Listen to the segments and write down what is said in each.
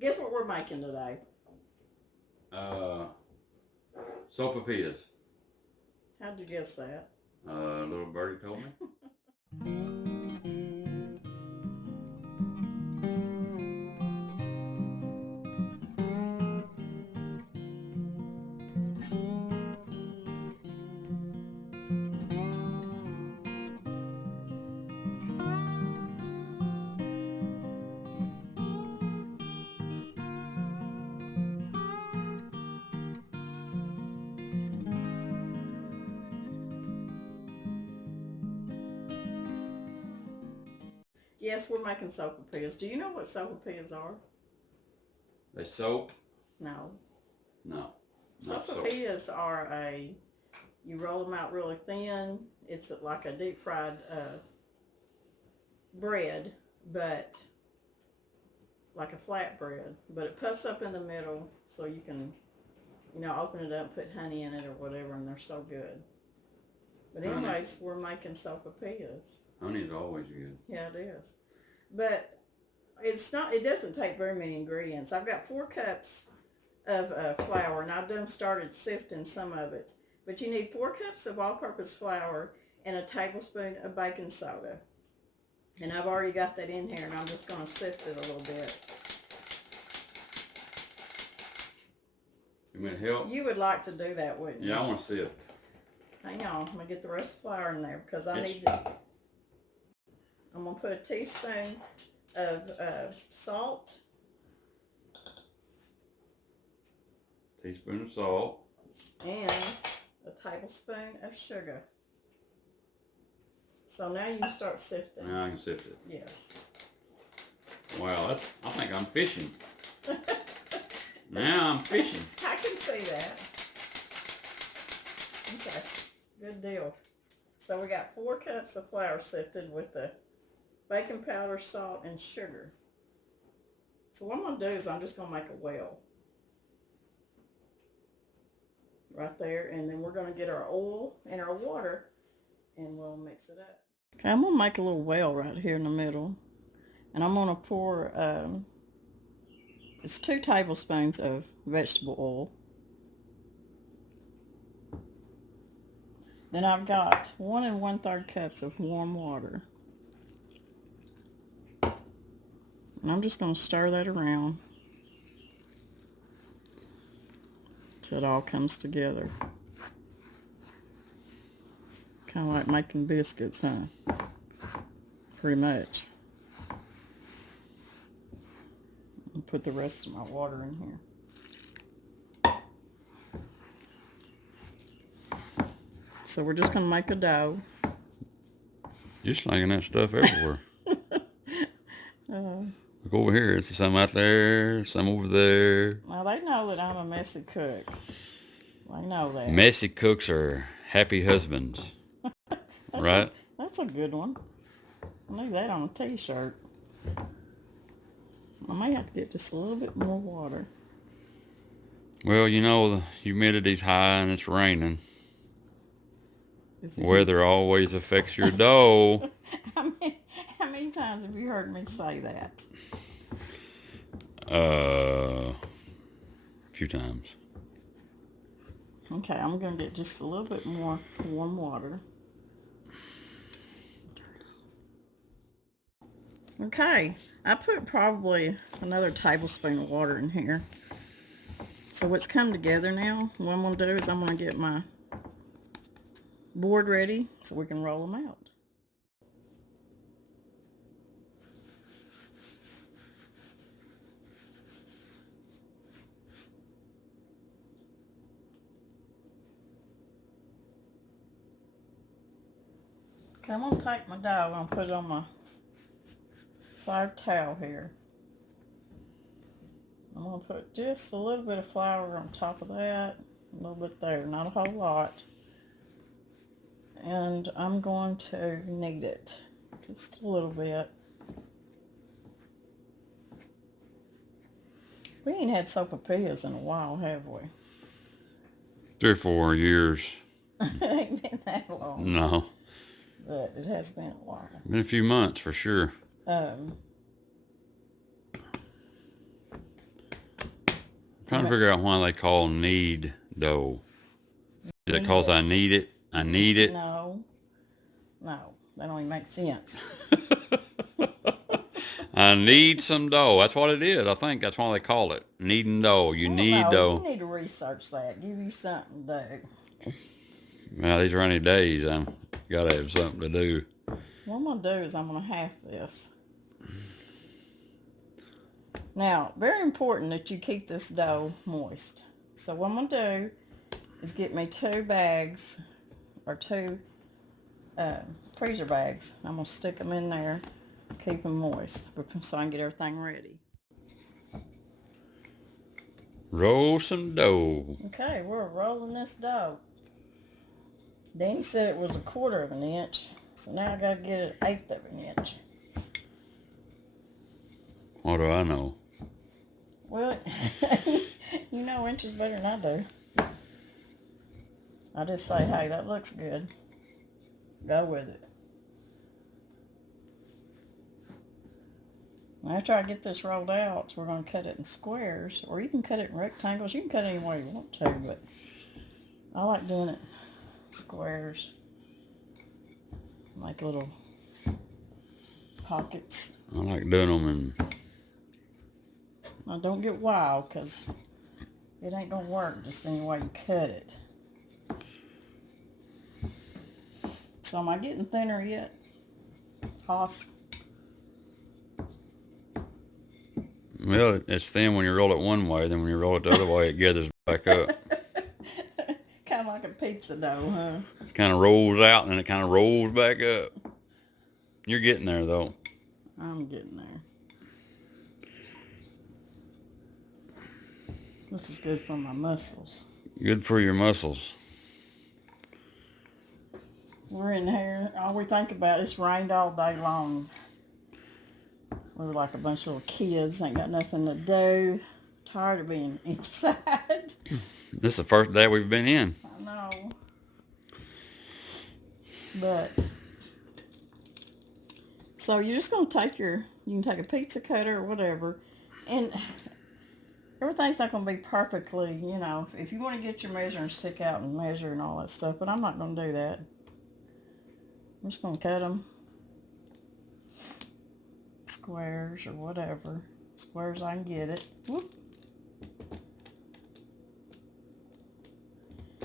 Guess what we're making today? Sopapillas. How'd you guess that? Little birdie told me. Yes, we're making sopapillas. Do you know what sopapillas are? They soap? No. No. Not soap. Sopapillas are you roll them out really thin. It's like a deep fried bread, but like a flat bread. But it puffs up in the middle so you can, open it up and put honey in it or whatever, and they're so good. But anyways, we're making sopapillas. Honey is always good. Yeah, it is. But it doesn't take very many ingredients. I've got 4 cups of flour, and I've started sifting some of it. But you need 4 cups of all-purpose flour and a tablespoon of baking soda. And I've already got that in here, and I'm just going to sift it a little bit. You want me to help? You would like to do that, wouldn't you? Yeah, I want to sift. Hang on, I'm going to get the rest of the flour in there because I need to. I'm going to put a teaspoon of salt. Teaspoon of salt. And a tablespoon of sugar. So now you can start sifting. Now I can sift it. Yes. Wow, I think I'm fishing. Now I'm fishing. I can see that. Okay, good deal. So we got 4 cups of flour sifted with the baking powder, salt, and sugar. So what I'm going to do is I'm just going to make a well. Right there, and then we're going to get our oil and our water, and we'll mix it up. Okay, I'm going to make a little well right here in the middle, and I'm going to pour, it's 2 tablespoons of vegetable oil. Then I've got 1 1/3 cups of warm water. And I'm just going to stir that around till it all comes together. Kind of like making biscuits, huh? Pretty much. I'll put the rest of my water in here. So we're just going to make a dough. You're slinging that stuff everywhere. Look over here. It's some out there, some over there. Well, they know that I'm a messy cook. They know that. Messy cooks are happy husbands. Right? That's a good one. I need that on a t-shirt. I may have to get just a little bit more water. Well, the humidity's high and it's raining. Weather always affects your dough. How many times have you heard me say that? A few times. Okay, I'm going to get just a little bit more warm water. Okay, I put probably another tablespoon of water in here. So what's come together now, what I'm going to do is I'm going to get my board ready so we can roll them out. Okay, I'm going to take my dough and put it on my flour towel here. I'm going to put just a little bit of flour on top of that, a little bit there, not a whole lot. And I'm going to knead it just a little bit. We ain't had sopapillas in a while, have we? 3 or 4 years. It ain't been that long. No. But it has been a while. Been a few months for sure. trying to figure out why they call knead dough. Is it because I need it? I need it? No. No. That don't even make sense. I need some dough. That's what it is. I think that's why they call it kneading dough. You need dough. You need to research that. Give you something to do. Now, these rainy days, I'm got to have something to do. What I'm going to do is I'm going to half this. Now, very important that you keep this dough moist. So what I'm going to do is get me 2 bags or 2 freezer bags. I'm going to stick them in there, keep them moist so I can get everything ready. Roll some dough. Okay, we're rolling this dough. Danny said it was 1/4 of an inch, so now I got to get it 1/8 of an inch. What do I know? Well, you know inches better than I do. I just say, hey, that looks good. Go with it. After I get this rolled out, we're going to cut it in squares, or you can cut it in rectangles. You can cut it any way you want to, but I like doing it squares. Like little pockets. I like doing them in... Now don't get wild, because it ain't going to work just any way you cut it. So am I getting thinner yet, Hoss? Well, it's thin when you roll it one way, then when you roll it the other way, it gathers back up. Kind of like a pizza dough, huh? It kind of rolls out, and then it kind of rolls back up. You're getting there, though. I'm getting there. This is good for my muscles. Good for your muscles. We're in here. All we think about is rained all day long. We're like a bunch of little kids. Ain't got nothing to do. Tired of being inside. This is the first day we've been in. I know. But, so you're just going to take you can take a pizza cutter or whatever. And everything's not going to be perfectly, you know. If you want to get your measuring stick out and measure and all that stuff. But I'm not going to do that. I'm just going to cut them. Squares or whatever. Squares I can get it. Whoop.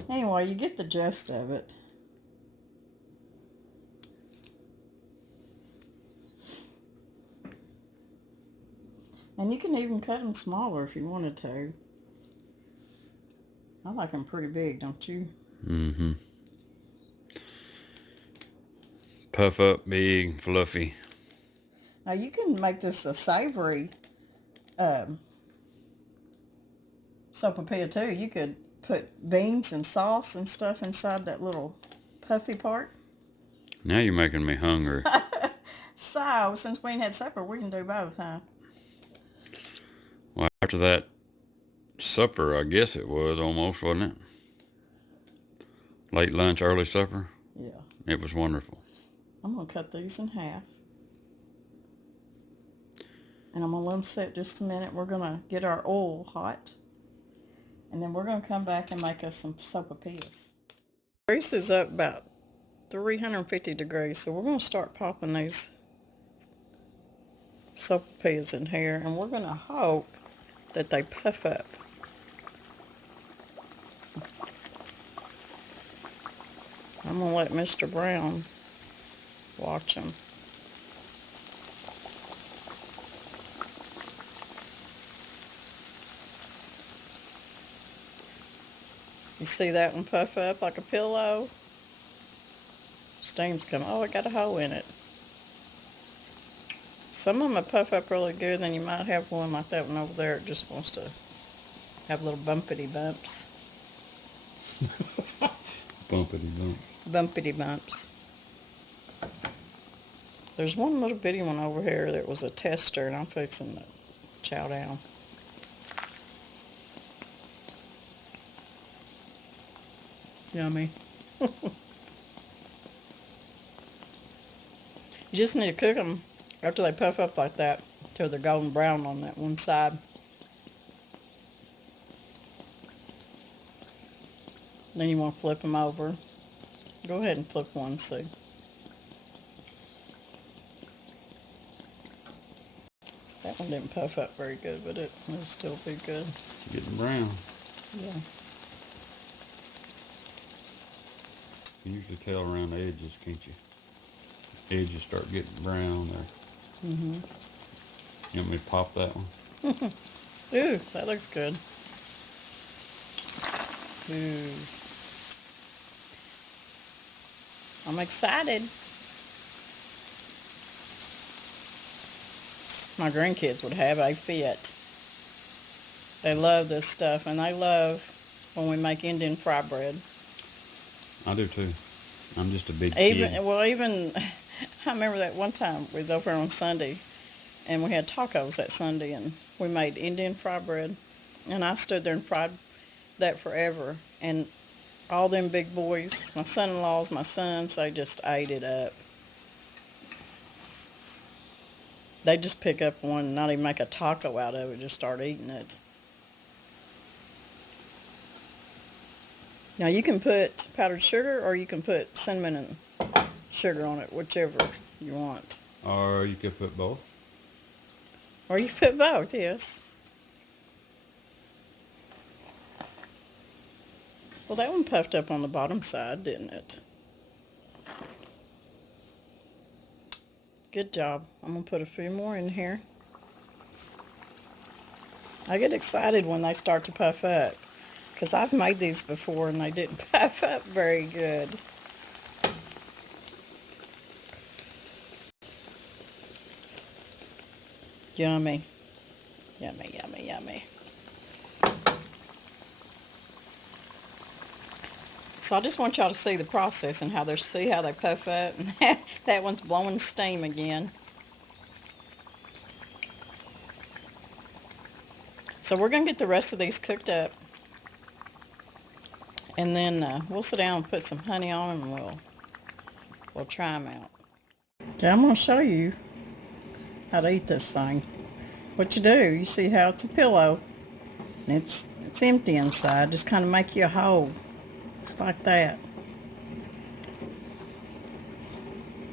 Anyway, you get the gist of it. And you can even cut them smaller if you wanted to. I like them pretty big, don't you? Mm-hmm. Puff up, big, fluffy. Now you can make this a savory sopapilla too. You could put beans and sauce and stuff inside that little puffy part. Now you're making me hungry. So, since we ain't had supper, we can do both, huh? Well, after that supper, I guess it was almost, wasn't it? Late lunch, early supper. Yeah. It was wonderful. I'm going to cut these in half. And I'm going to let them sit just a minute. We're going to get our oil hot. And then we're going to come back and make us some sopapillas. Grease is up about 350 degrees, so we're going to start popping these sopapillas in here. And we're going to hope that they puff up. I'm going to let Mr. Brown watch them. You see that one puff up like a pillow? Steam's coming. Oh, it got a hole in it. Some of them will puff up really good, then you might have one like that one over there. It just wants to have little bumpity bumps. Bumpity bump. Bumpity bumps. There's one little bitty one over here that was a tester, and I'm fixing to chow down. Yummy. You just need to cook them after they puff up like that till they're golden brown on that one side. Then you want to flip them over. Go ahead and flip one, see. That one didn't puff up very good, but it will still be good. Getting brown. Yeah. You can usually tell around the edges, can't you? Edges start getting brown there. Mm-hmm. You want me to pop that one? Ooh, that looks good. Ooh. I'm excited. My grandkids would have a fit. They love this stuff, and they love when we make Indian fry bread. I do too. I'm just a big Even kid. well, even I remember that one time we was over on Sunday, and we had tacos that Sunday, and we made Indian fry bread, and I stood there and fried that forever, and all them big boys, my son-in-laws, my sons, they just ate it up. They just pick up one and not even make a taco out of it, just start eating it. Now you can put powdered sugar or you can put cinnamon and sugar on it, whichever you want. Or you could put both. Or you put both, yes. Well, that one puffed up on the bottom side, didn't it? Good job. I'm going to put a few more in here. I get excited when they start to puff up, because I've made these before and they didn't puff up very good. Yummy. Yummy, yummy, yummy. So I just want y'all to see the process and how see how they puff up. And that one's blowing steam again. So we're going to get the rest of these cooked up. And then we'll sit down and put some honey on them and we'll try them out. Okay, I'm going to show you how to eat this thing. What you do, you see how it's a pillow. And it's empty inside. Just kind of make you a hole. Just like that.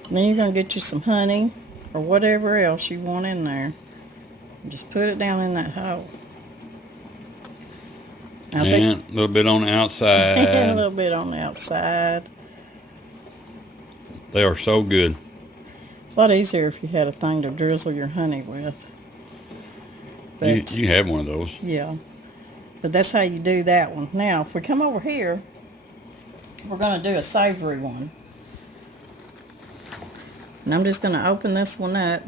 And then you're going to get you some honey or whatever else you want in there. And just put it down in that hole. And a little bit on the outside. A little bit on the outside. They are so good. It's a lot easier if you had a thing to drizzle your honey with. But, you have one of those. Yeah. But that's how you do that one. Now, if we come over here, we're going to do a savory one. And I'm just going to open this one up.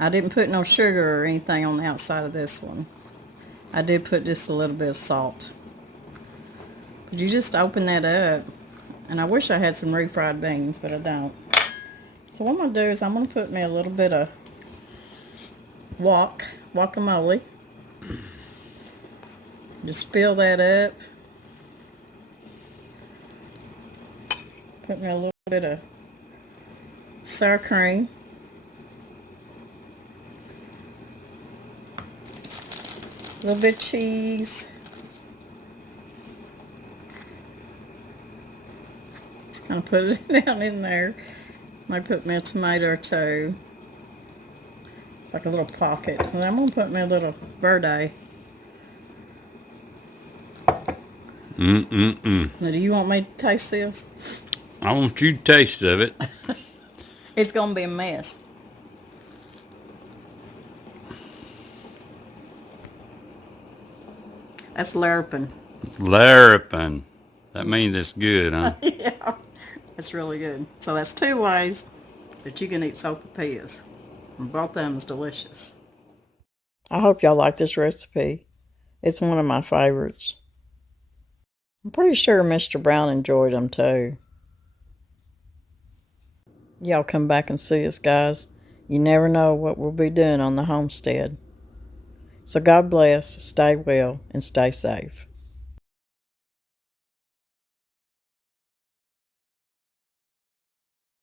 I didn't put no sugar or anything on the outside of this one. I did put just a little bit of salt. But you just open that up. And I wish I had some refried beans, but I don't. So what I'm going to do is I'm going to put me a little bit of guacamole. Just fill that up. Put me a little bit of sour cream. A little bit of cheese. Just kind of put it down in there. Might put me a tomato or two. It's like a little pocket. And I'm going to put me a little verde. Now, do you want me to taste this? I want you to taste of it. It's going to be a mess. That's larapin. Larapin. That means it's good, huh? Yeah, it's really good. So that's 2 ways that you can eat sopapillas. And both of them is delicious. I hope y'all like this recipe. It's one of my favorites. I'm pretty sure Mr. Brown enjoyed them too. Y'all come back and see us, guys. You never know what we'll be doing on the homestead. So God bless, stay well, and stay safe.